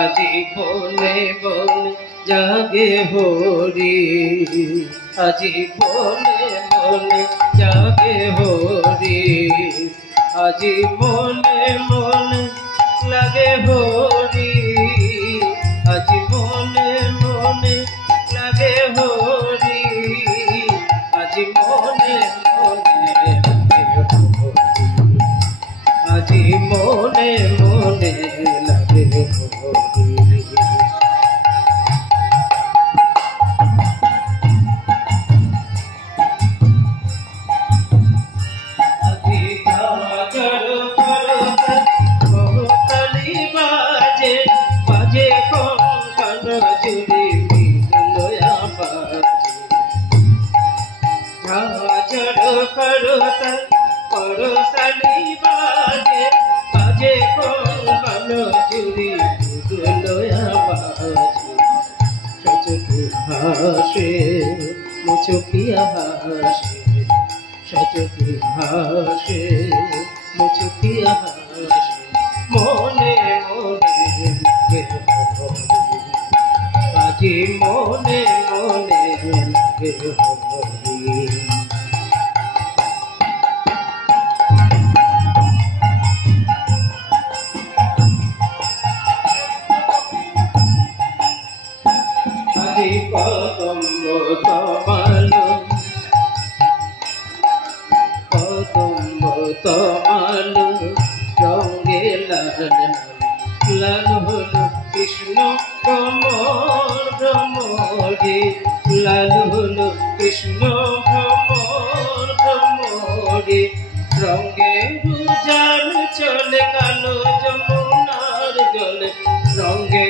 আজি বনে বনে জাগে হরি, আজি বনে বনে জাগে হরি, আজি মনে মনে লাগে হরি, আজি মনে মনে লাগে হরি, আজি মনে মনে লাগে হরি, আজি মনে মনে লাগে হরি। বাজে কঙ্কন চুরি বিলয়া বাজে, ঝাঁঝর করতালি বাজে, বাজে কঙ্কন চুরি বিলয়া বাজে। সচকি হাসে মুচকিয়া হাসে, সচকি হাসে মুচকিয়া হাসে, মনে মনে লাগে হরি, আজি মনে মনে লাগে হরি। আজি কদম্ব তমালো, কদম্ব তমালো রঙে লাল লাল হলো কৃষ্ণ ভ্রমর ভ্রমরে, লাল হলো কৃষ্ণ ভ্রমর ভ্রমরে, রঙে উজান চলে কালো যমুনার জলে, রঙে